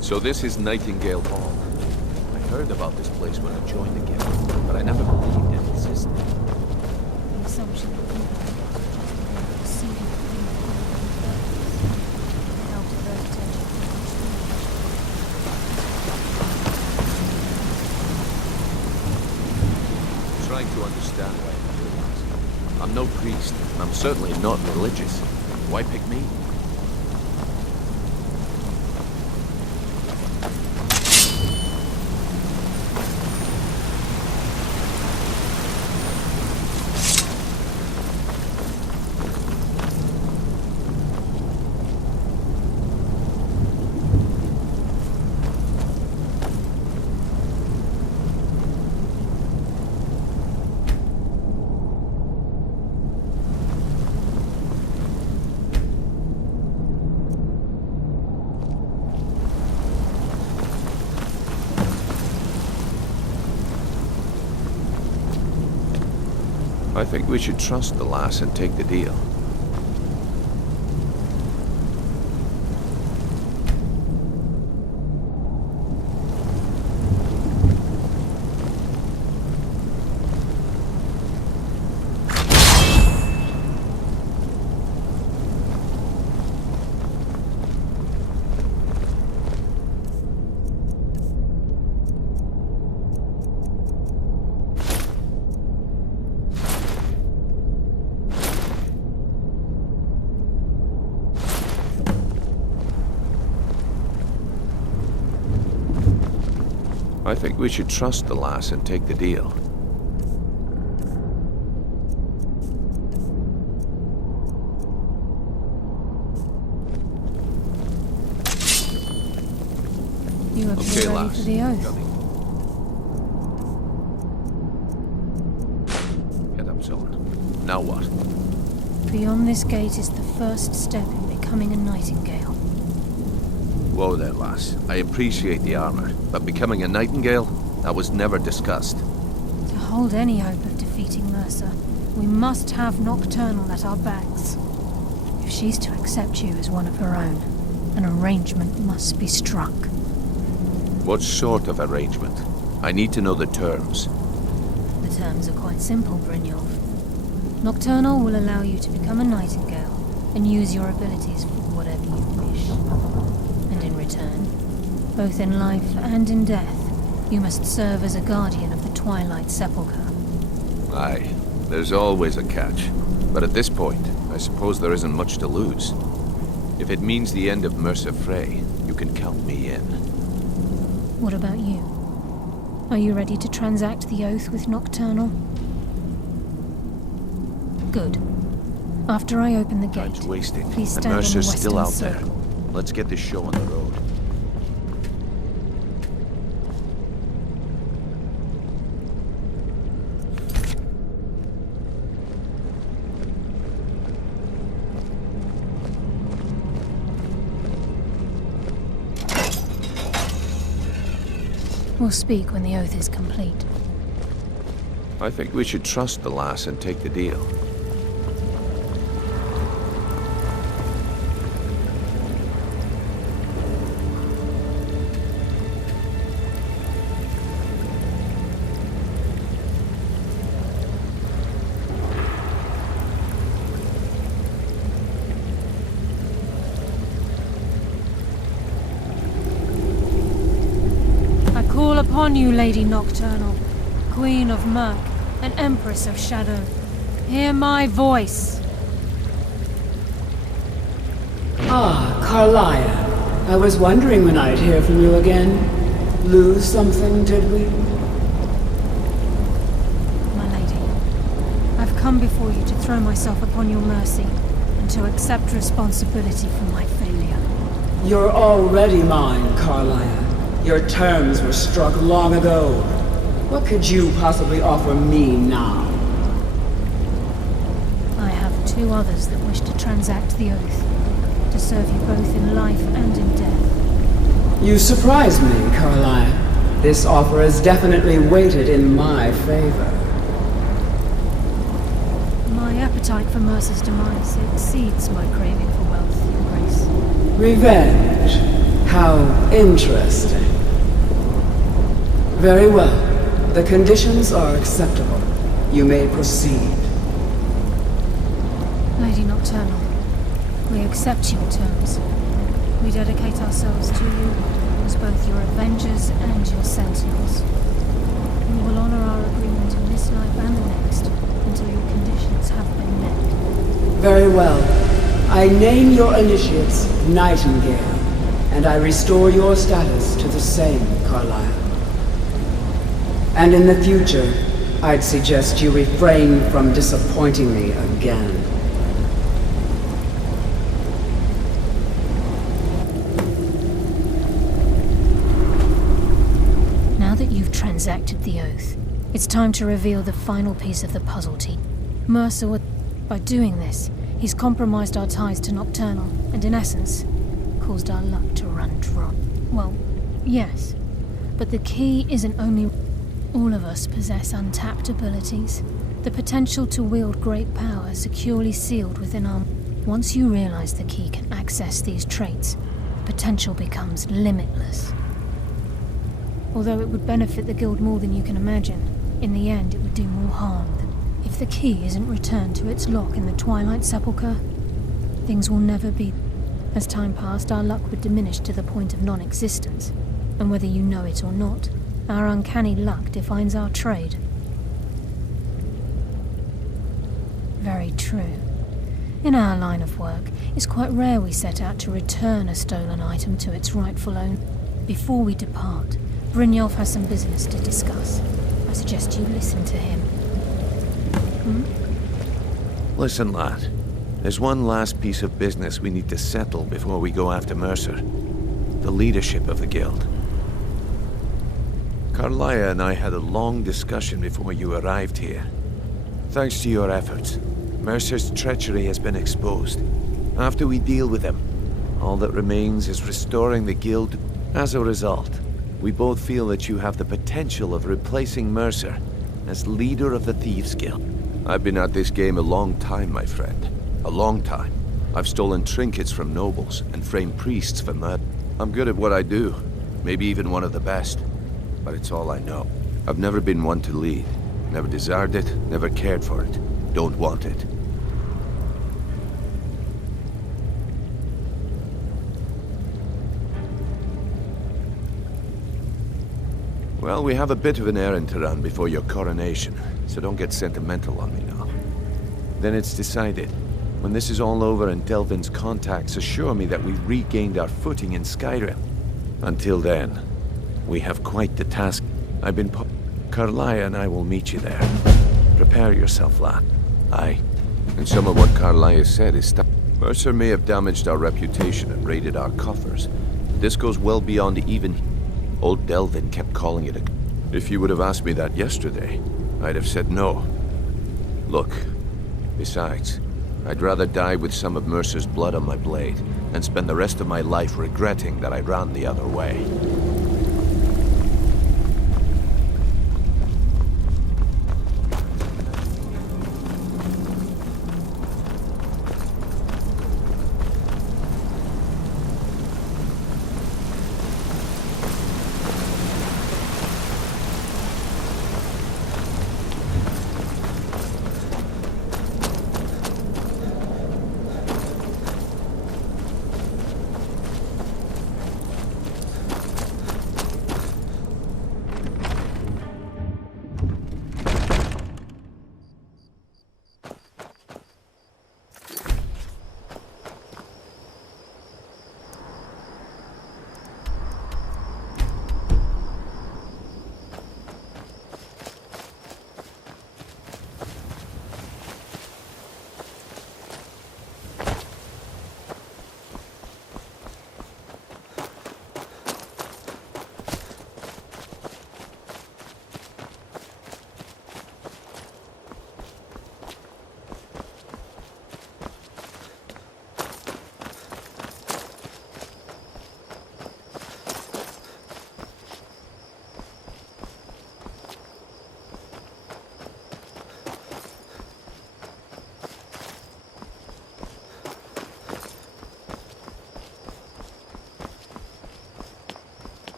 So this is Nightingale Hall. I heard about this place when I joined the guild, but I never believed it existed. The assumption that you proceeding out of those Trying to understand why I'm doing this. I'm no priest. I'm certainly not religious. Why pick me? I think we should trust the lass and take the deal. I think we should trust the lass and take the deal. You appear ready lass. for the oath. Get up, Zord. Now what? Beyond this gate is the first step in becoming a nightingale. Whoa there, lass. I appreciate the armor, but becoming a nightingale? That was never discussed. To hold any hope of defeating Mercer, we must have Nocturnal at our backs. If she's to accept you as one of her own, an arrangement must be struck. What sort of arrangement? I need to know the terms. The terms are quite simple, Brynjolf. Nocturnal will allow you to become a nightingale and use your abilities for whatever you wish. And in return, both in life and in death, you must serve as a guardian of the Twilight Sepulchre. Aye, there's always a catch. But at this point, I suppose there isn't much to lose. If it means the end of Mercer Frey, you can count me in. What about you? Are you ready to transact the oath with Nocturnal? Good. After I open the gate, Time's wasting, please and stand on the Mercer's western still out circle. there. Let's get this show on the road. We'll speak when the oath is complete. I think we should trust the lass and take the deal. I call upon you, Lady Nocturnal, Queen of Murk and Empress of Shadow. Hear my voice. Ah, Carlia. I was wondering when I'd hear from you again. Lose something, did we? My lady, I've come before you to throw myself upon your mercy and to accept responsibility for my failure. You're already mine, Carlia. Your terms were struck long ago. What could you possibly offer me now? I have two others that wish to transact the oath, to serve you both in life and in death. You surprise me, Carlia. This offer is definitely weighted in my favor. My appetite for Mercer's demise exceeds my craving for wealth, Your Grace. Revenge. How interesting. Very well. The conditions are acceptable. You may proceed. Lady Nocturnal, we accept your terms. We dedicate ourselves to you as both your avengers and your sentinels. We will honor our agreement in this life and the next until your conditions have been met. Very well. I name your initiates Nightingale, and I restore your status to the same, Carlyle. And in the future, I'd suggest you refrain from disappointing me again. Now that you've transacted the oath, it's time to reveal the final piece of the puzzle, team. Mercer would... By doing this, he's compromised our ties to Nocturnal, and in essence, caused our luck to run dry. Well, yes. But the key isn't only... All of us possess untapped abilities. The potential to wield great power securely sealed within our... Once you realize the key can access these traits, potential becomes limitless. Although it would benefit the guild more than you can imagine, in the end it would do more harm. If the key isn't returned to its lock in the Twilight Sepulchre, things will never be... As time passed, our luck would diminish to the point of non-existence, and whether you know it or not, our uncanny luck defines our trade. Very true. In our line of work, it's quite rare we set out to return a stolen item to its rightful owner. Before we depart, Brynjolf has some business to discuss. I suggest you listen to him. Listen, lad. There's one last piece of business we need to settle before we go after Mercer. The leadership of the guild. Carlaya and I had a long discussion before you arrived here. Thanks to your efforts, Mercer's treachery has been exposed. After we deal with him, all that remains is restoring the guild. As a result, we both feel that you have the potential of replacing Mercer as leader of the Thieves' Guild. I've been at this game a long time, my friend. A long time. I've stolen trinkets from nobles and framed priests for murder. I'm good at what I do. Maybe even one of the best. But it's all I know. I've never been one to lead. Never desired it, never cared for it. Don't want it. Well, we have a bit of an errand to run before your coronation, so don't get sentimental on me now. Then it's decided. When this is all over and Delvin's contacts assure me that we've regained our footing in Skyrim. Until then, we have quite the task. I've been Carlaya and I will meet you there. Prepare yourself, lad. Aye. And some of what Carlaya said is Mercer may have damaged our reputation and raided our coffers. This goes well beyond even... Old Delvin kept calling it a... If you would have asked me that yesterday, I'd have said no. Look, besides, I'd rather die with some of Mercer's blood on my blade and spend the rest of my life regretting that I ran the other way.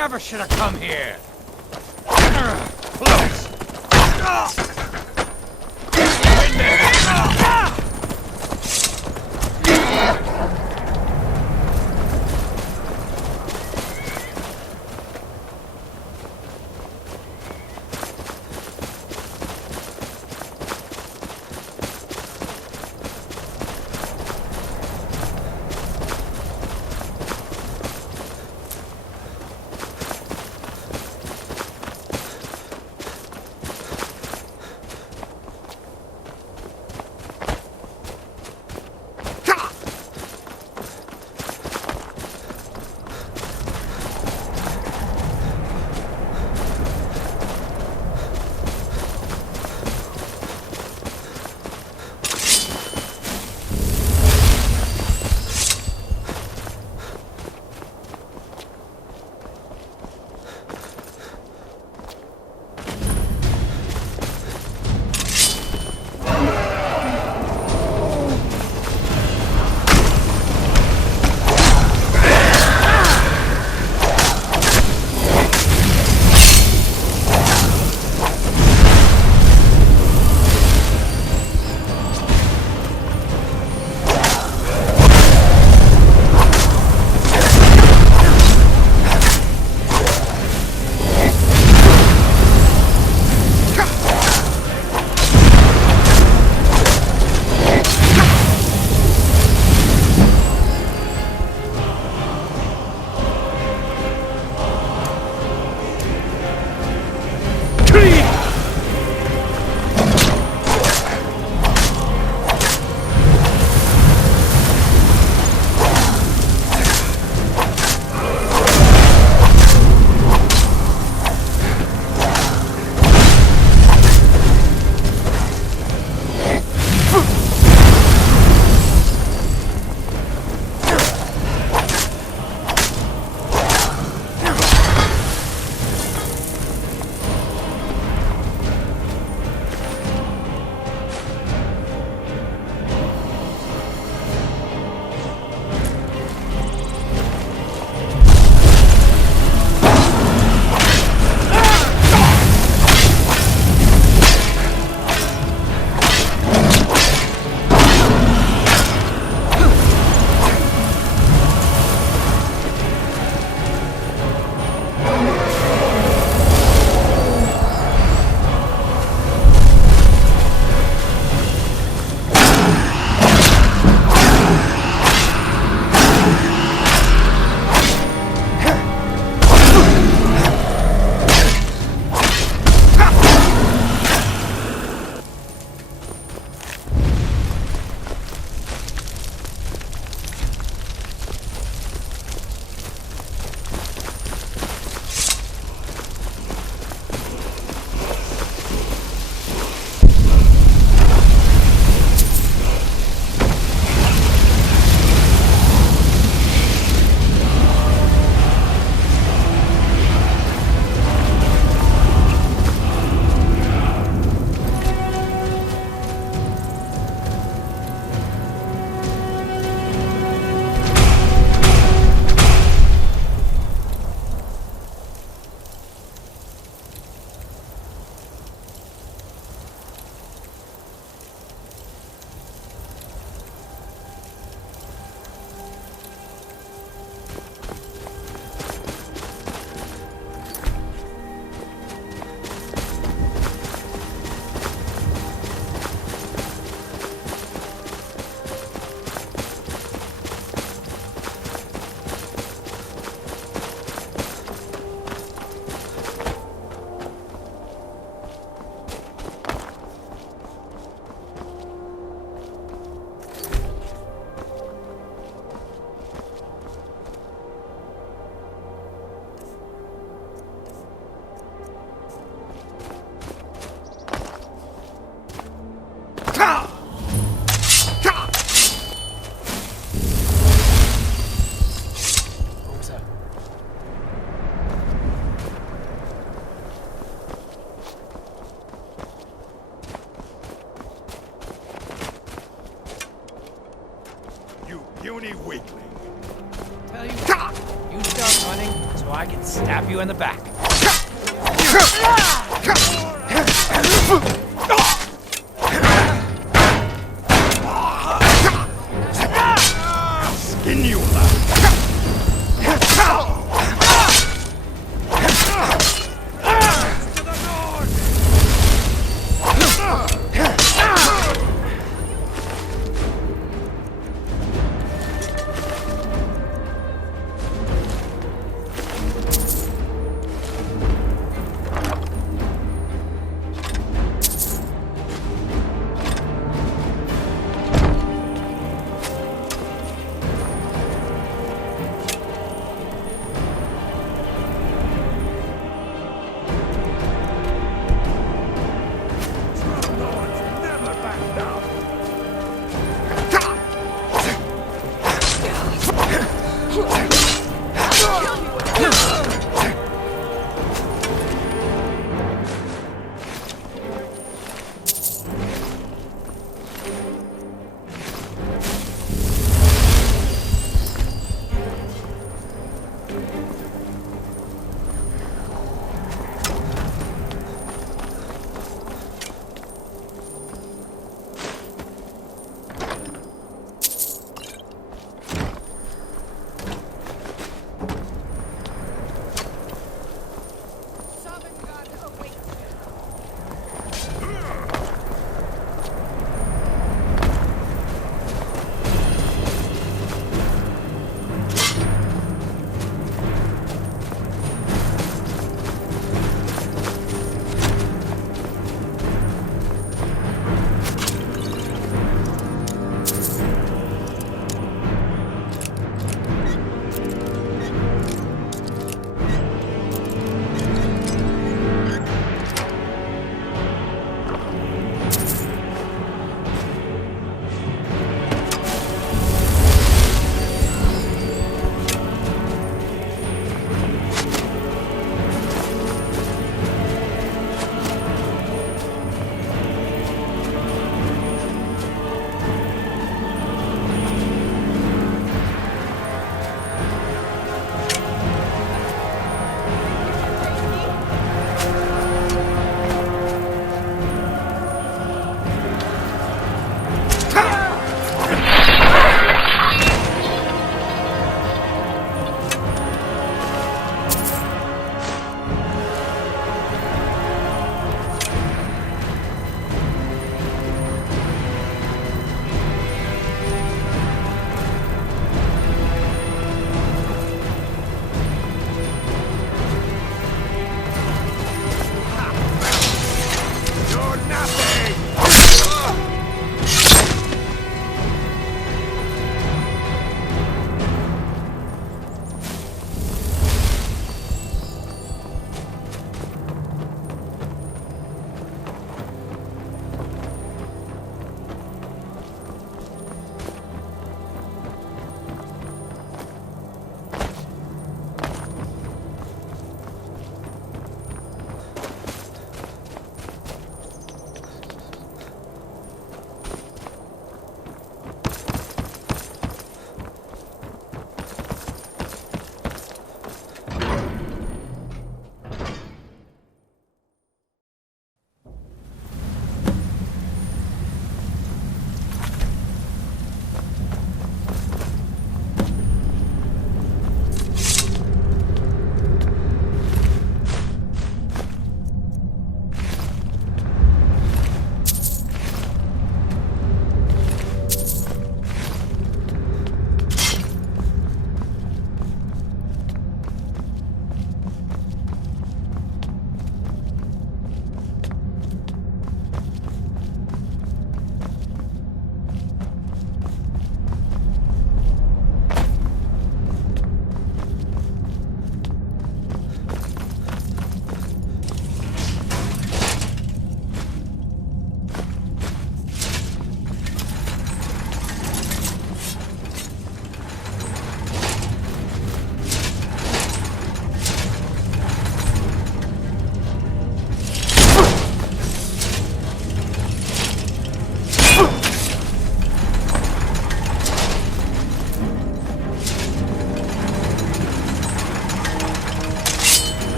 never should have come here! Close! In there! You puny weakling. Tell you what, you start running so I can see. stab you in the back. Skin you alive.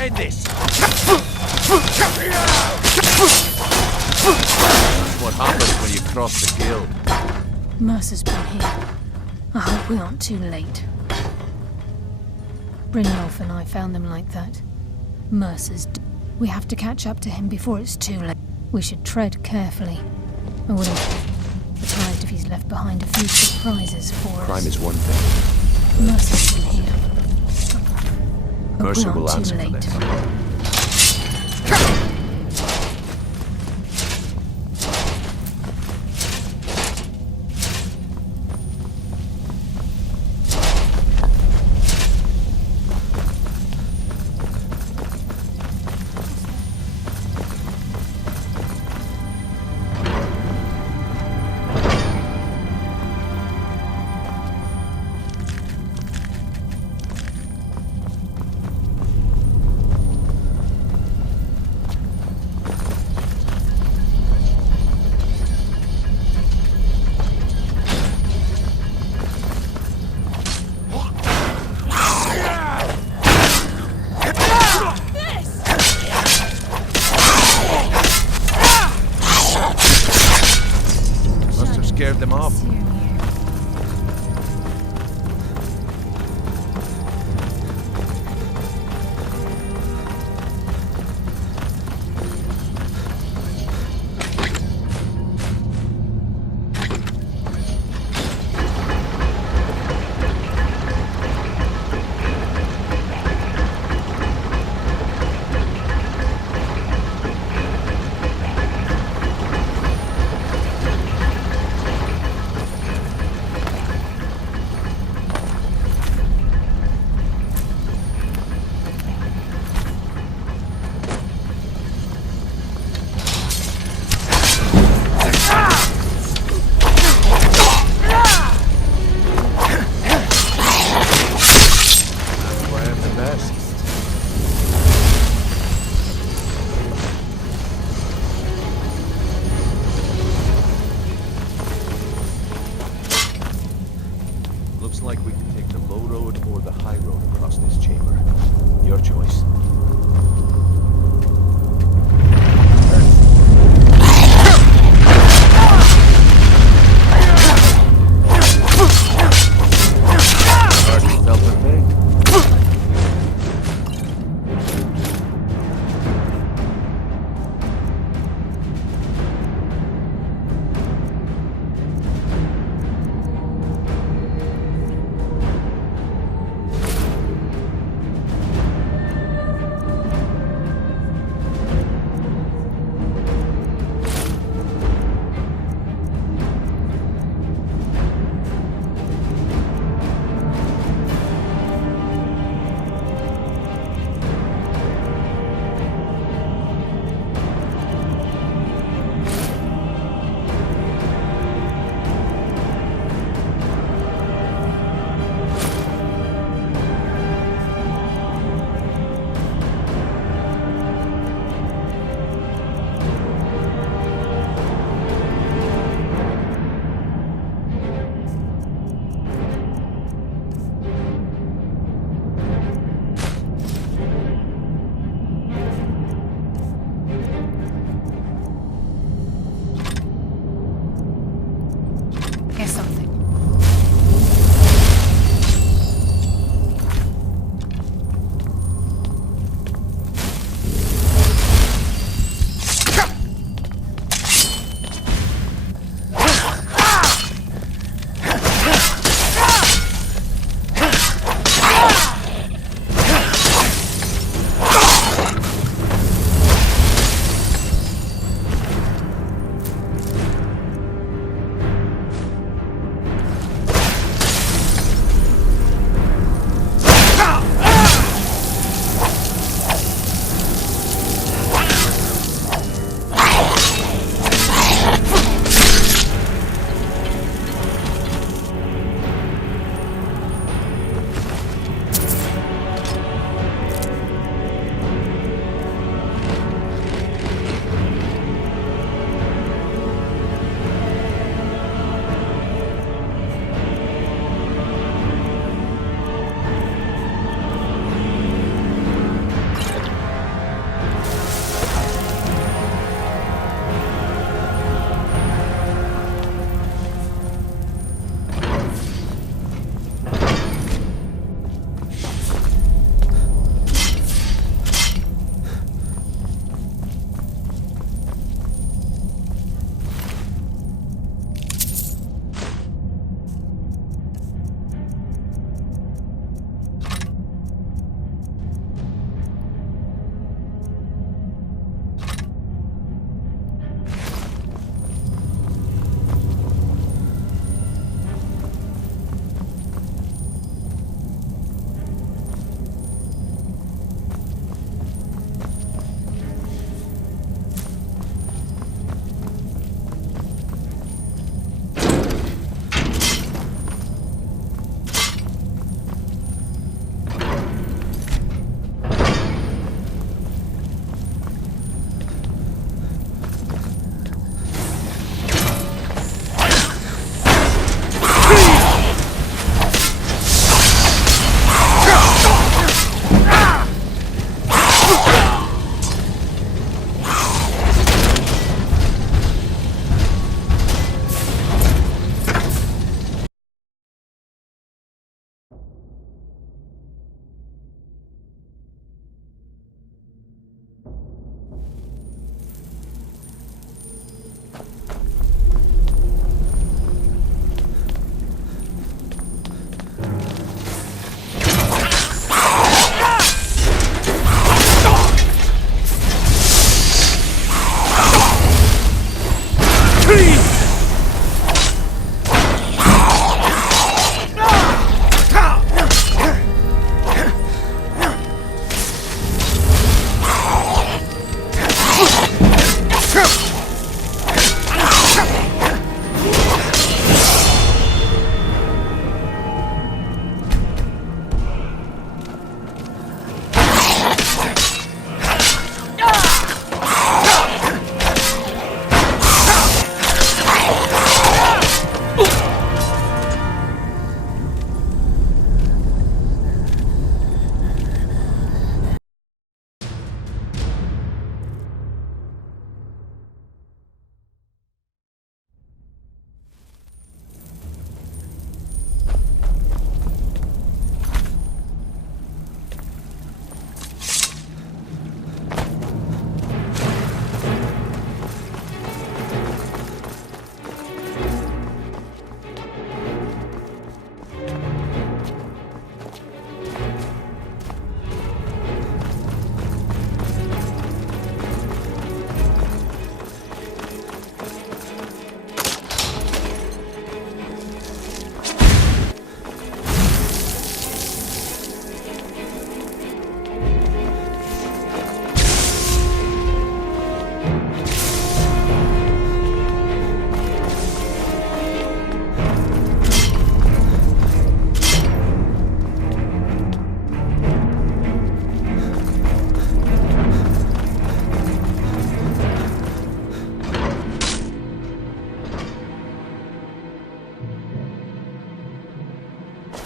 End this! What happens when you cross the guild? Mercer's been here. I hope we aren't too late. Brynjolf and I found them like that. We have to catch up to him before it's too late. We should tread carefully. I wouldn't be surprised if he's left behind a few surprises for us. Crime is one thing. Mercer's been here. Hope Mercer we will aren't too answer for late. this. Must have scared them off. Why I'm the best. Looks like we can take the low road or the high road across this chamber. Your choice. Hardly felt the pain.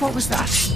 What was that?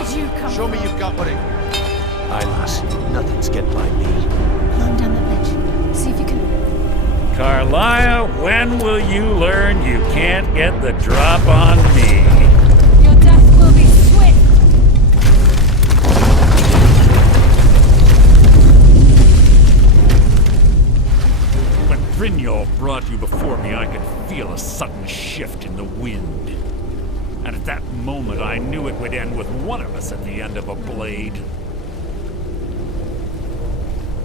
Where'd you come Show me from? you've got what it... Aye, lass. Nothing's getting by me. Climb down that ledge. See if you can... Carlisle, when will you learn you can't get the drop on me? Your death will be swift! When Brynjolf brought you before me, I could feel a sudden shift in the wind. And at that moment, I knew it would end with one of us at the end of a blade.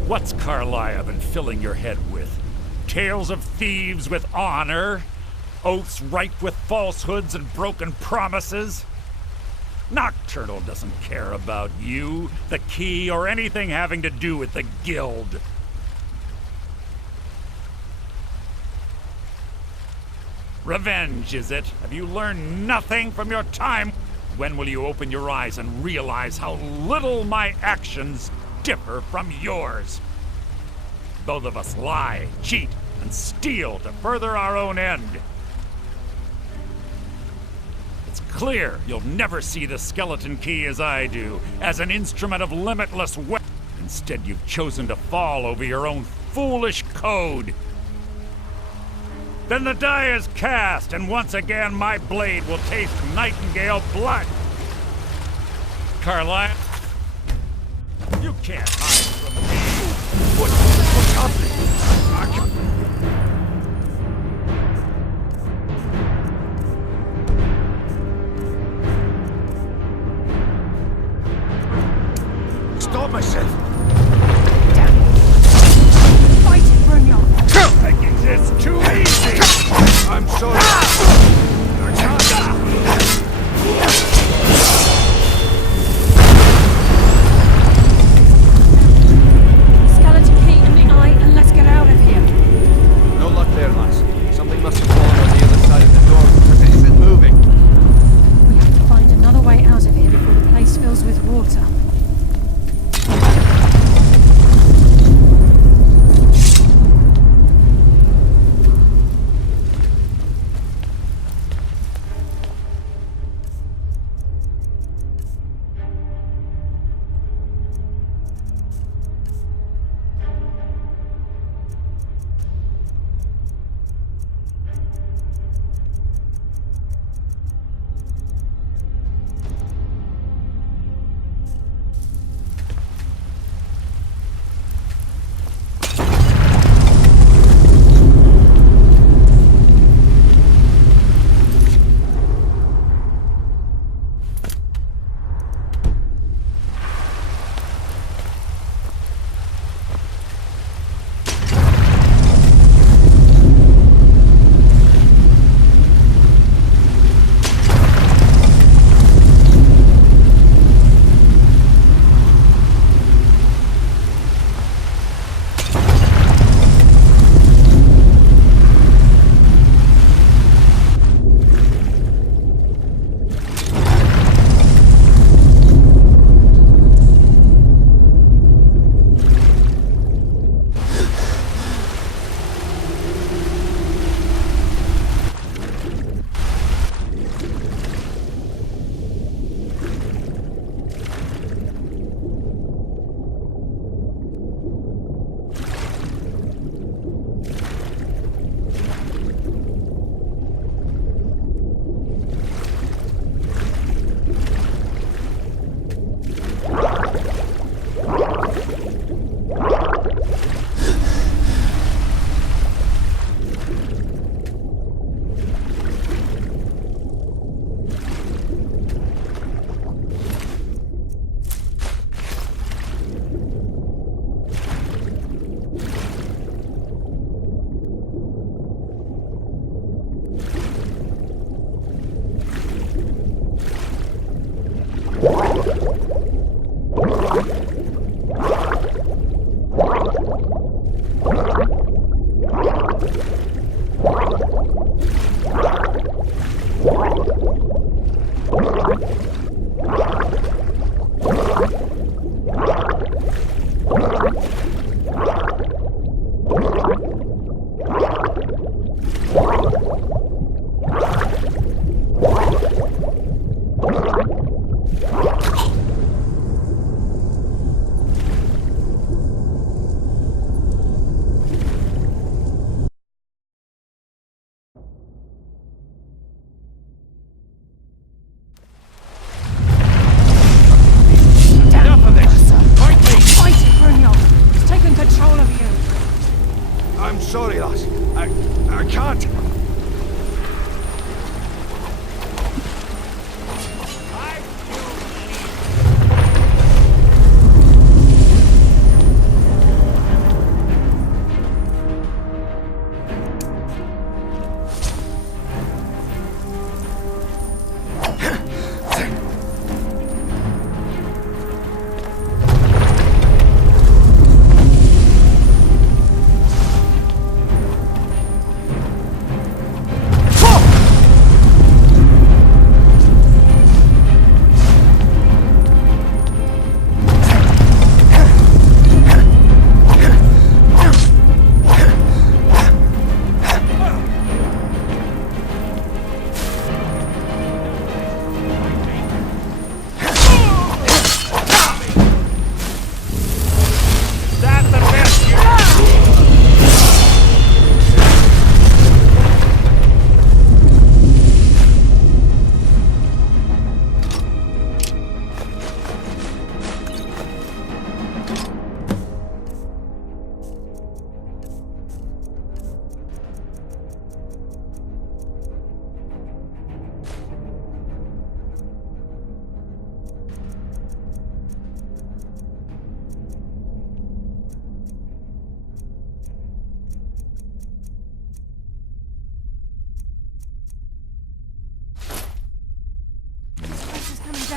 What's Carlisle been filling your head with? Tales of thieves with honor? Oaths ripe with falsehoods and broken promises? Nocturnal doesn't care about you, the key, or anything having to do with the guild. Revenge, is it? Have you learned nothing from your time? When will you open your eyes and realize how little my actions differ from yours? Both of us lie, cheat, and steal to further our own end. It's clear you'll never see the skeleton key as I do, as an instrument of limitless wealth. Instead, you've chosen to fall over your own foolish code. Then the die is cast, and once again my blade will taste Nightingale blood. Carlisle, you can't hide from me. What's happening? Stop myself! Fight it, Brynjolf! Making this too easy! I'm sorry. Skeleton key in the eye, and let's get out of here. No luck there, lass. Something must have fallen on the other side of the door because it isn't moving. We have to find another way out of here before the place fills with water.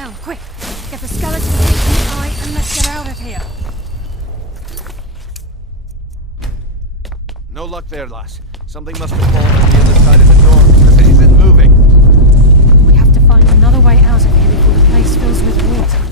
down, quick! Get the skeleton key in the eye and let's get out of here! No luck there, lass. Something must have fallen on the other side of the door because it isn't moving. We have to find another way out of here before the place fills with water.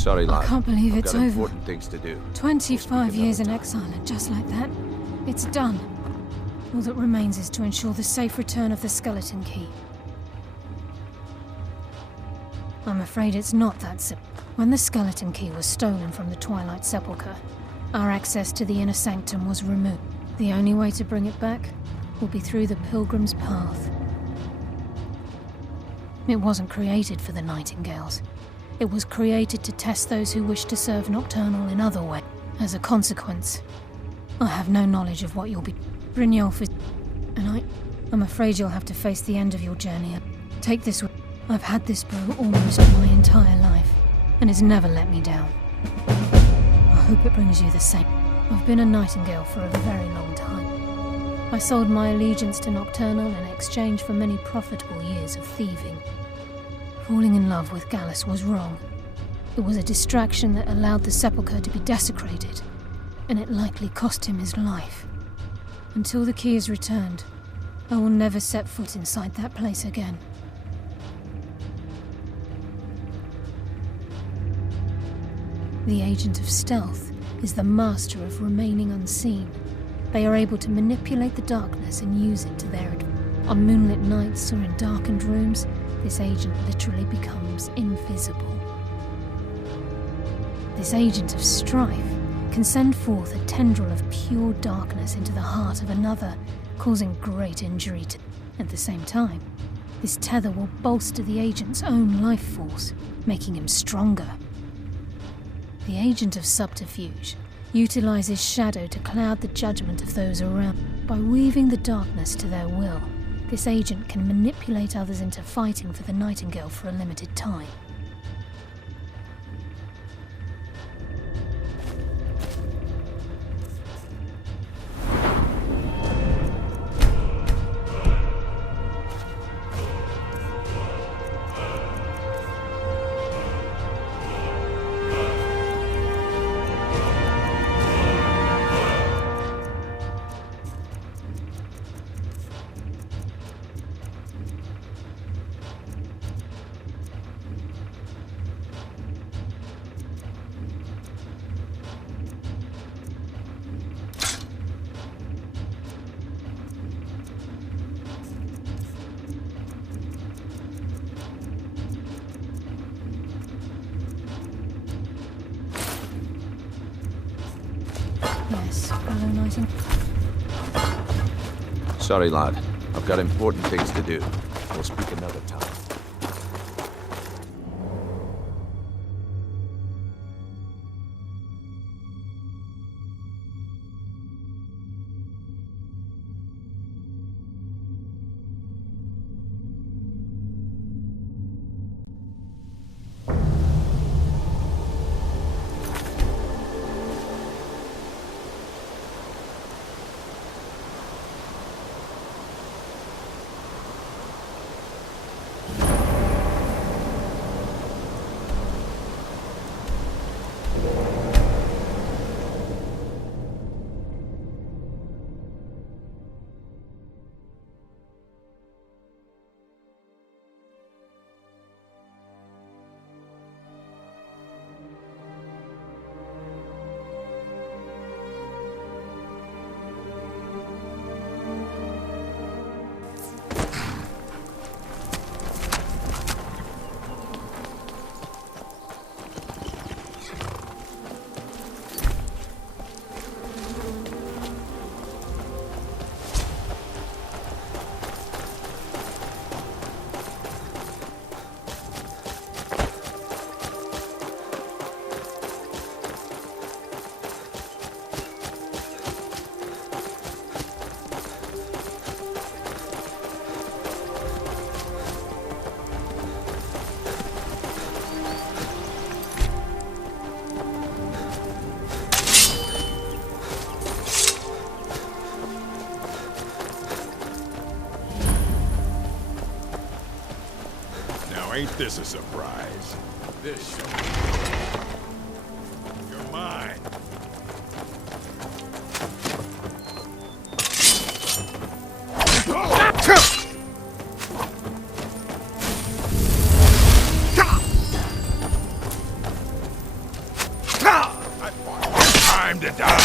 Sorry, lad. I can't believe I've it's got over. important things to do. 25 years in exile, and just like that, it's done. All that remains is to ensure the safe return of the skeleton key. I'm afraid it's not that simple. When the skeleton key was stolen from the Twilight Sepulchre, our access to the inner sanctum was removed. The only way to bring it back will be through the Pilgrim's Path. It wasn't created for the Nightingales. It was created to test those who wish to serve Nocturnal in other ways. As a consequence, I have no knowledge of what you'll be... Brynjolf is... and I'm afraid you'll have to face the end of your journey. Take this with... I've had this bow almost my entire life, and it's never let me down. I hope it brings you the same. I've been a Nightingale for a very long time. I sold my allegiance to Nocturnal in exchange for many profitable years of thieving. Falling in love with Gallus was wrong. It was a distraction that allowed the Sepulchre to be desecrated, and it likely cost him his life. Until the key is returned, I will never set foot inside that place again. The Agent of Stealth is the master of remaining unseen. They are able to manipulate the darkness and use it to their advantage. On moonlit nights or in darkened rooms, this agent literally becomes invisible. This agent of strife can send forth a tendril of pure darkness into the heart of another, causing great injury to... At the same time, this tether will bolster the agent's own life force, making him stronger. The Agent of Subterfuge utilizes shadow to cloud the judgment of those around. By weaving the darkness to their will, this agent can manipulate others into fighting for the Nightingale for a limited time. Yes, fellow Nightingale. Sorry, lad. I've got important things to do. We'll speak another time. Ain't this a surprise? This show. You're mine. Time to die.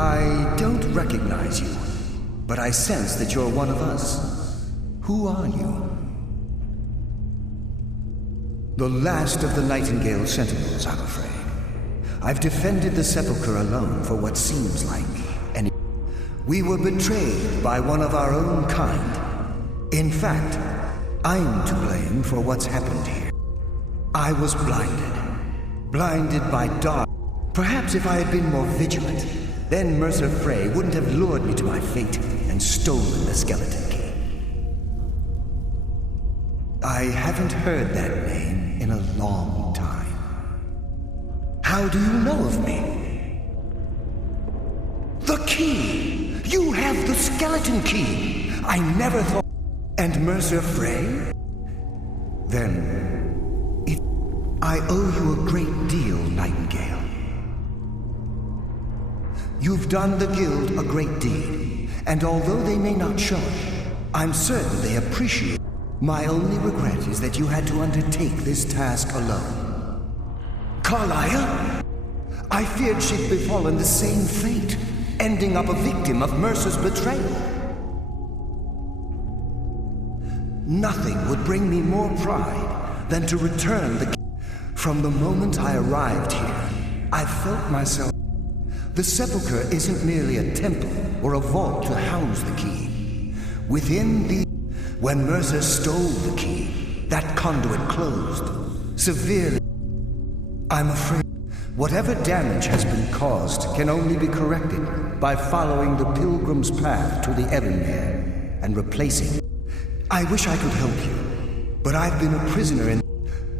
I don't recognize you, but I sense that you're one of us. Who are you? The last of the Nightingale Sentinels, I'm afraid. I've defended the Sepulchre alone for what seems like any. We were betrayed by one of our own kind. In fact, I'm to blame for what's happened here. I was blinded by dark. Perhaps if I had been more vigilant, then Mercer Frey wouldn't have lured me to my fate and stolen the skeleton key. I haven't heard that name in a long time. How do you know of me? The key! You have the skeleton key! I never thought... And Mercer Frey? Then... I owe you a great deal, Nightingale. You've done the Guild a great deed, and although they may not show it, I'm certain they appreciate it. My only regret is that you had to undertake this task alone. Carlia? I feared she'd befallen the same fate, ending up a victim of Mercer's betrayal. Nothing would bring me more pride than to return the key. From the moment I arrived here, I felt myself... The Sepulchre isn't merely a temple or a vault to house the key. Within the... When Mercer stole the key, that conduit closed. Severely. I'm afraid whatever damage has been caused can only be corrected by following the pilgrim's path to the Evanmere and replacing it. I wish I could help you, but I've been a prisoner in...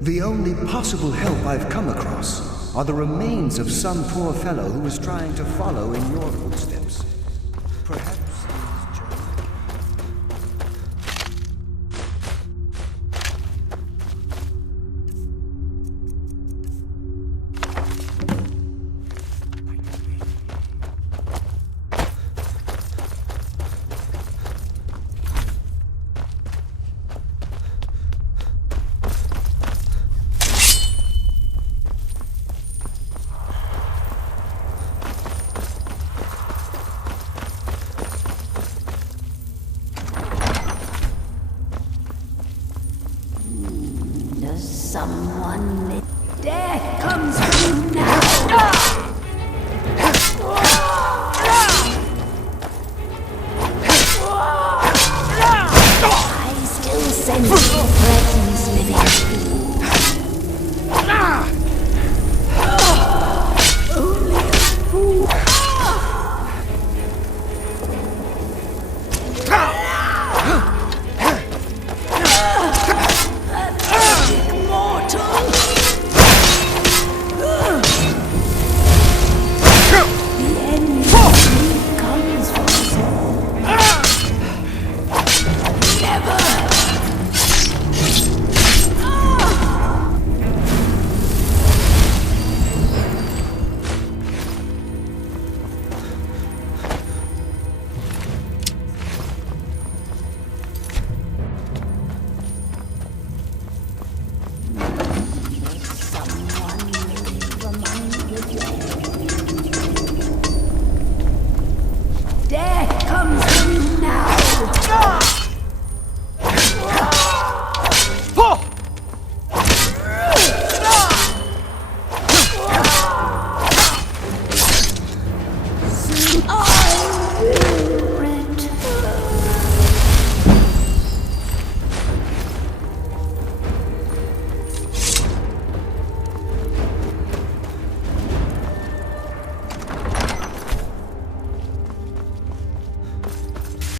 The only possible help I've come across are the remains of some poor fellow who was trying to follow in your footsteps. Perhaps... Someone